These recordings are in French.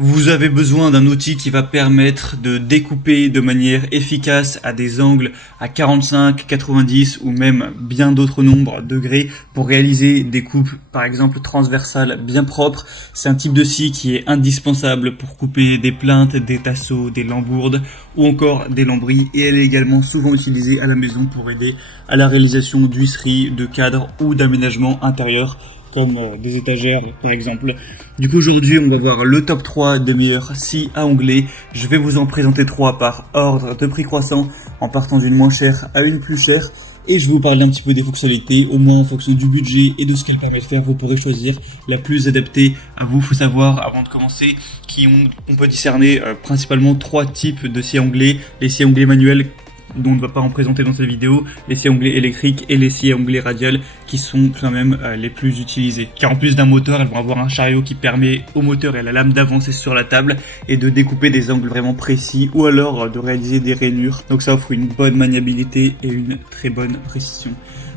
Vous avez besoin d'un outil qui va permettre de découper de manière efficace à des angles à 45, 90 ou même bien d'autres nombres de degrés pour réaliser des coupes par exemple transversales bien propres. C'est un type de scie qui est indispensable pour couper des plinthes, des tasseaux, des lambourdes ou encore des lambris, et elle est également souvent utilisée à la maison pour aider à la réalisation d'huisseries, de cadres ou d'aménagements intérieurs comme des étagères par exemple. Du coup aujourd'hui on va voir le top 3 des meilleures scies à onglets. Je vais vous en présenter 3 par ordre de prix croissant en partant d'une moins chère à une plus chère, et je vais vous parler un petit peu des fonctionnalités. Au moins en fonction du budget et de ce qu'elle permet de faire, vous pourrez choisir la plus adaptée à vous. Faut savoir avant de commencer qu'on peut discerner principalement 3 types de scies à onglets: les scies à onglets manuels dont on ne va pas en présenter dans cette vidéo, les scies à onglets électriques et les scies à onglets radiales qui sont quand même les plus utilisées. Car en plus d'un moteur, elles vont avoir un chariot qui permet au moteur et à la lame d'avancer sur la table et de découper des angles vraiment précis ou alors de réaliser des rainures. Donc ça offre une bonne maniabilité et une très bonne précision.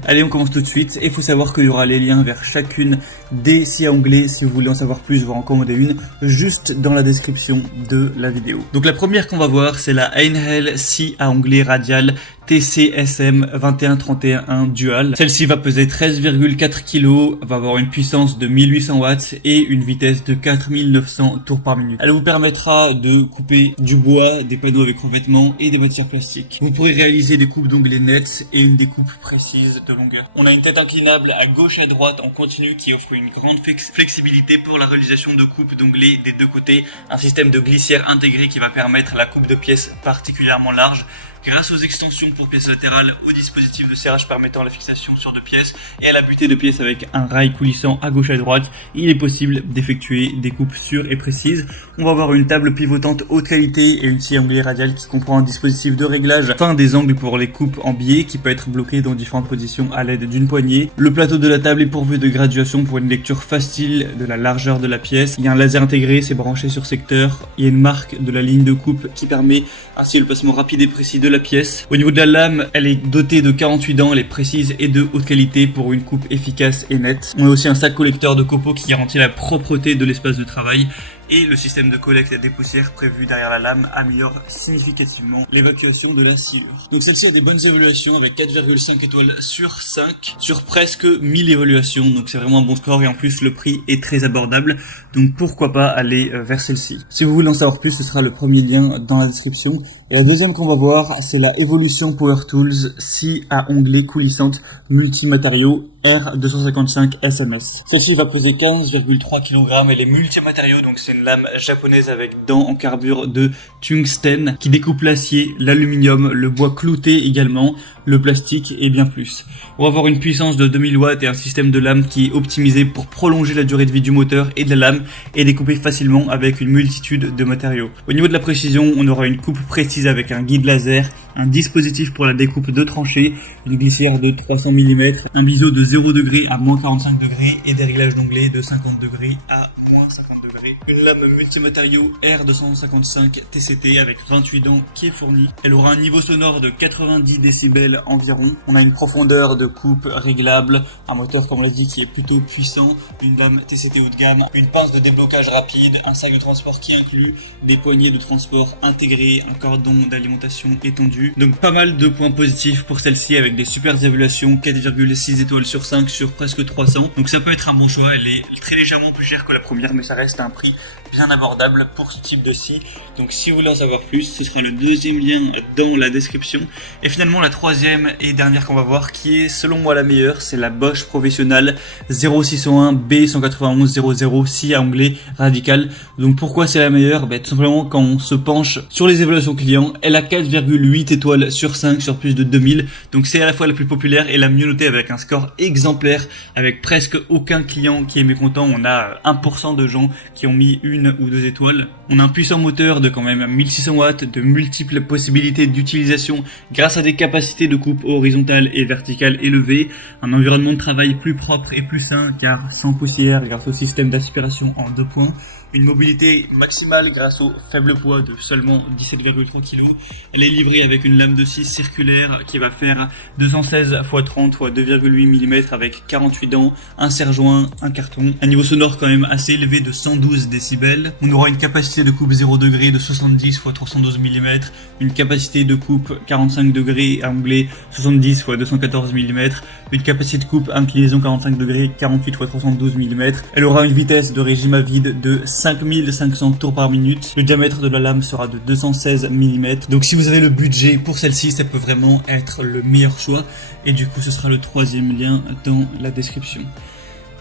Allez, on commence tout de suite, et il faut savoir qu'il y aura les liens vers chacune des scies à onglets si vous voulez en savoir plus, voire en commander une, juste dans la description de la vidéo. Donc la première qu'on va voir, c'est la Einhell scie à onglets radiale TCSM 2131 Dual. Celle-ci va peser 13,4 kg, va avoir une puissance de 1800 watts et une vitesse de 4900 tours par minute. Elle vous permettra de couper du bois, des panneaux avec revêtement et des matières plastiques. Vous pourrez réaliser des coupes d'onglets nettes et une découpe précise de longueur. On a une tête inclinable à gauche et à droite en continu qui offre une grande flexibilité pour la réalisation de coupes d'onglets des deux côtés. Un système de glissière intégré qui va permettre la coupe de pièces particulièrement large, grâce aux extensions pour pièces latérales, au dispositif de serrage permettant la fixation sur deux pièces et à la butée de pièces avec un rail coulissant à gauche et à droite, il est possible d'effectuer des coupes sûres et précises. On va avoir une table pivotante haute qualité et une scie à onglets radiale qui comprend un dispositif de réglage fin des angles pour les coupes en biais qui peut être bloqué dans différentes positions à l'aide d'une poignée. Le plateau de la table est pourvu de graduation pour une lecture facile de la largeur de la pièce. Il y a un laser intégré, c'est branché sur secteur. Il y a une marque de la ligne de coupe qui permet ainsi le placement rapide et précis de la pièce. Au niveau de la lame, elle est dotée de 48 dents, elle est précise et de haute qualité pour une coupe efficace et nette. On a aussi un sac collecteur de copeaux qui garantit la propreté de l'espace de travail, et le système de collecte des poussières prévu derrière la lame améliore significativement l'évacuation de la sciure. Donc celle-ci a des bonnes évaluations avec 4,5 étoiles sur 5 sur presque 1000 évaluations, donc c'est vraiment un bon score, et en plus le prix est très abordable, donc pourquoi pas aller vers celle-ci. Si vous voulez en savoir plus, ce sera le premier lien dans la description. Et la deuxième qu'on va voir, c'est la Evolution Power Tools scie à onglets coulissante multimatériaux R255 SMS. Celle-ci va peser 15,3 kg, elle est multimatériaux, donc c'est une lame japonaise avec dents en carbure de tungstène qui découpe l'acier, l'aluminium, le bois clouté également, le plastique et bien plus. On va avoir une puissance de 2000 watts et un système de lame qui est optimisé pour prolonger la durée de vie du moteur et de la lame et découper facilement avec une multitude de matériaux. Au niveau de la précision, on aura une coupe précise avec un guide laser, un dispositif pour la découpe de tranchées, une glissière de 300 mm, un biseau de 0 degré à moins 45 degrés et des réglages d'onglets de 50 degrés à moins 50 degrés. Une lame multimatériaux R255 TCT avec 28 dents qui est fournie. Elle aura un niveau sonore de 90 décibels environ. On a une profondeur de coupe réglable, un moteur comme on l'a dit qui est plutôt puissant, une lame TCT haut de gamme, une pince de déblocage rapide, un sac de transport qui inclut des poignées de transport intégrées, un cordon d'alimentation étendu. Donc pas mal de points positifs pour celle-ci avec des super évaluations, 4,6 étoiles sur 5 sur presque 300. Donc ça peut être un bon choix. Elle est très légèrement plus chère que la première, mais ça reste un prix bien abordable pour ce type de scie. Donc si vous voulez en savoir plus, ce sera le deuxième lien dans la description. Et finalement la troisième et dernière qu'on va voir, qui est selon moi la meilleure, c'est la Bosch Professional 0601 B19100 scie à onglets radical. Donc pourquoi c'est la meilleure? Tout simplement quand on se penche sur les évaluations clients, elle a 4,8 étoiles sur 5 sur plus de 2000. Donc c'est à la fois la plus populaire et la mieux notée avec un score exemplaire, avec presque aucun client qui est mécontent. On a 1% de gens qui ont mis une ou 2 étoiles. On a un puissant moteur de quand même 1600 watts, de multiples possibilités d'utilisation grâce à des capacités de coupe horizontale et verticale élevées, un environnement de travail plus propre et plus sain car sans poussière grâce au système d'aspiration en 2 points, une mobilité maximale grâce au faible poids de seulement 17,3 kg. Elle est livrée avec une lame de scie circulaire qui va faire 216 x 30 x 2,8 mm avec 48 dents, un serre-joint, un carton. Un niveau sonore quand même assez élevé de 112 décibels. On aura une capacité de coupe 0 degré de 70 x 312 mm, une capacité de coupe 45 degrés à onglet 70 x 214 mm, une capacité de coupe inclinaison 45 degrés 48 x 312 mm. Elle aura une vitesse de régime à vide de 5500 tours par minute. Le diamètre de la lame sera de 216 mm. Donc si vous avez le budget pour celle-ci, ça peut vraiment être le meilleur choix. Et du coup, ce sera le troisième lien dans la description.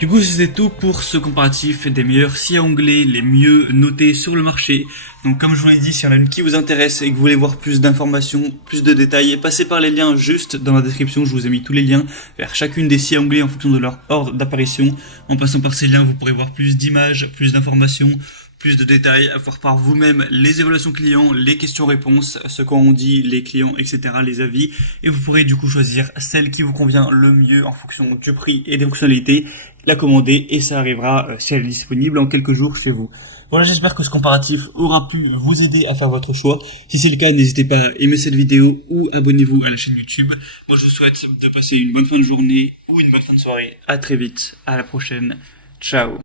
Du coup, c'est tout pour ce comparatif des meilleurs scies à onglet, les mieux notés sur le marché. Donc comme je vous l'ai dit, s'il y en a une qui vous intéresse et que vous voulez voir plus d'informations, plus de détails, passez par les liens juste dans la description. Je vous ai mis tous les liens vers chacune des scies à onglet en fonction de leur ordre d'apparition. En passant par ces liens, vous pourrez voir plus d'images, plus d'informations, plus de détails, à voir par vous-même les évaluations clients, les questions-réponses, ce qu'ont dit les clients, etc., les avis. Et vous pourrez du coup choisir celle qui vous convient le mieux en fonction du prix et des fonctionnalités, la commander et ça arrivera, si elle est disponible, en quelques jours chez vous. Voilà, j'espère que ce comparatif aura pu vous aider à faire votre choix. Si c'est le cas, n'hésitez pas à aimer cette vidéo ou abonnez-vous à la chaîne YouTube. Moi, je vous souhaite de passer une bonne fin de journée ou une bonne fin de soirée. À très vite, à la prochaine. Ciao.